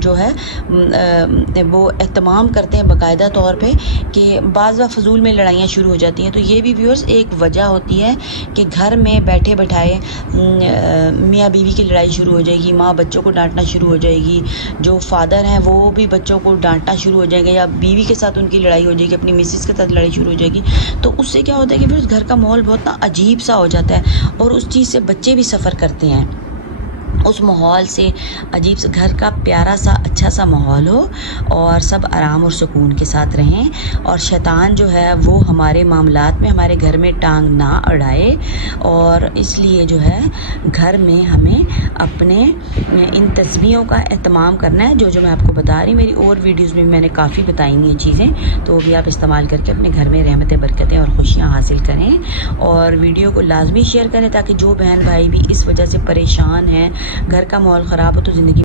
जो है वो एहतमाम करते हैं बाकायदा तौर पे कि बाज़ फ़ज़ूल में लड़ाइयाँ शुरू हो जाती हैं। तो ये भी व्यूअर्स एक वजह होती है कि घर में बैठे बैठाए मियाँ बीवी की लड़ाई शुरू हो जाएगी, माँ बच्चों को डांटना शुरू हो जाएगी, जो फादर हैं वो भी बच्चों को डांटना शुरू हो जाएंगे, या बीवी के साथ उनकी लड़ाई हो जाएगी, अपनी मिसेस के साथ लड़ाई शुरू हो जाएगी। तो उससे क्या होता है कि फिर उस घर का माहौल बहुत ना अजीब सा हो जाता है और उस चीज़ से बच्चे भी सफ़र करते हैं। उस माहौल से अजीब सा घर का प्यारा सा अच्छा सा माहौल हो और सब आराम और सुकून के साथ रहें और शैतान जो है वो हमारे मामलात में हमारे घर में टांग ना अड़ाए। और इसलिए जो है घर में हमें अपने इन तस्बीहों का एहतमाम करना है, जो मैं आपको बता रही। मेरी और वीडियोज़ में मैंने काफ़ी बताई हैं ये चीज़ें, तो वो भी आप इस्तेमाल करके अपने घर में रहमतें बरकतें और खुशियाँ हासिल करें। और वीडियो को लाजमी शेयर करें ताकि जो बहन भाई भी इस वजह से परेशान हैं, घर का माहौल ख़राब हो तो ज़िंदगी